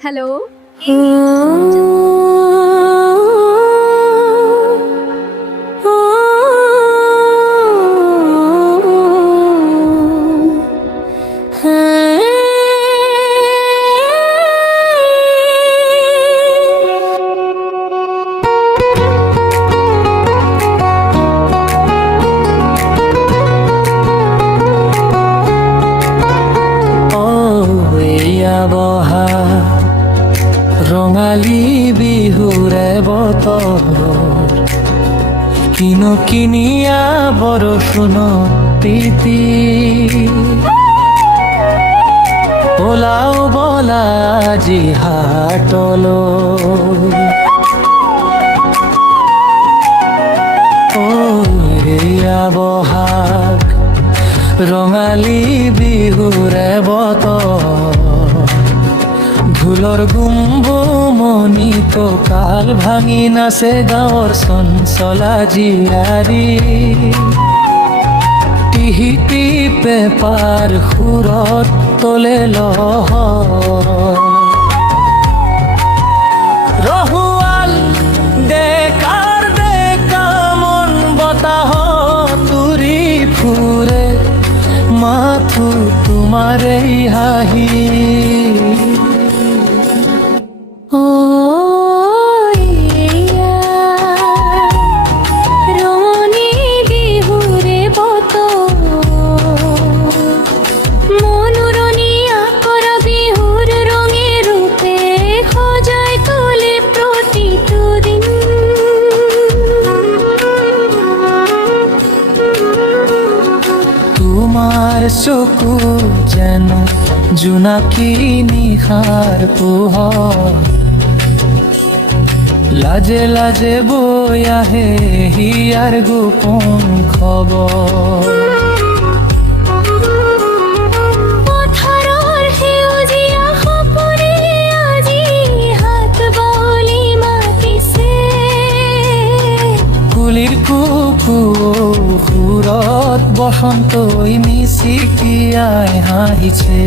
Hello. Rongali বিহুৰে বতৰ কিনিয়া বৰষুণ প্ৰীতি ওলাও বলা আজি হাটলৈ এয়া বহাগ ৰঙালী বিহুৰে বতৰ ঢোলৰ গুম্বমণিত কাল ভাঙি নাচে গাঁৱৰ চঞ্চলা জীয়াৰী টিহিটি পেপাৰ সুৰত তলে লহৰ ৰহুৱাল ডেকাৰ ডেকা মন বতাহত উৰি ফুৰে মাথো তোমাৰেই হাঁহি তোমাৰ চকু যেন জোনাকী নিশাৰ পোহৰ লাজে লাজে বৈ আহে হিয়াৰ গোপন খবৰ কুলিৰ কুকু সুৰত বসন্তই মিচিকিয়াই হাঁহিছে